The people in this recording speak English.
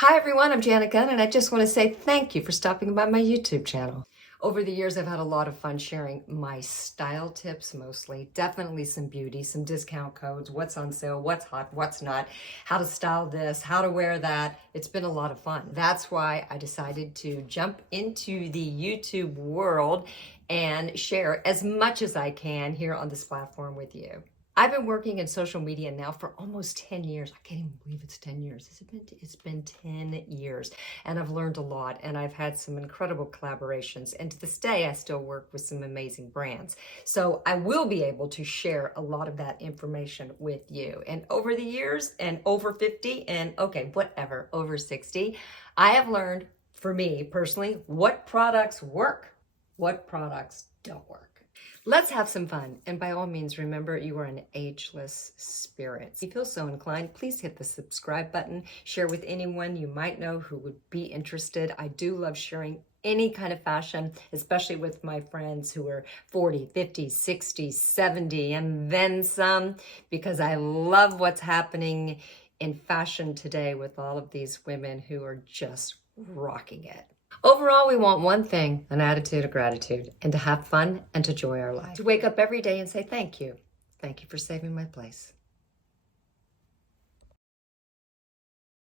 Hi everyone, I'm Janet Gunn and I just want to say thank you for stopping by my YouTube channel. Over the years, I've had a lot of fun sharing my style tips mostly, definitely some beauty, some discount codes, what's on sale, what's hot, what's not, how to style this, how to wear that. It's been a lot of fun. That's why I decided to jump into the YouTube world and share as much as I can here on this platform with you. I've been working in social media now for almost 10 years. I can't even believe it's 10 years. It's been 10 years. And I've learned a lot and I've had some incredible collaborations. And to this day, I still work with some amazing brands. So I will be able to share a lot of that information with you. And over the years and over 50 and okay, whatever, over 60, I have learned, for me personally, what products work, what products don't work. Let's have some fun. And by all means, remember you are an ageless spirit. If you feel so inclined, please hit the subscribe button. Share with anyone you might know who would be interested. I do love sharing any kind of fashion, especially with my friends who are 40, 50, 60, 70, and then some, because I love what's happening in fashion today with all of these women who are just rocking it. Overall, we want one thing, an attitude of gratitude, and to have fun and to enjoy our life. To wake up every day and say thank you. Thank you for saving my place.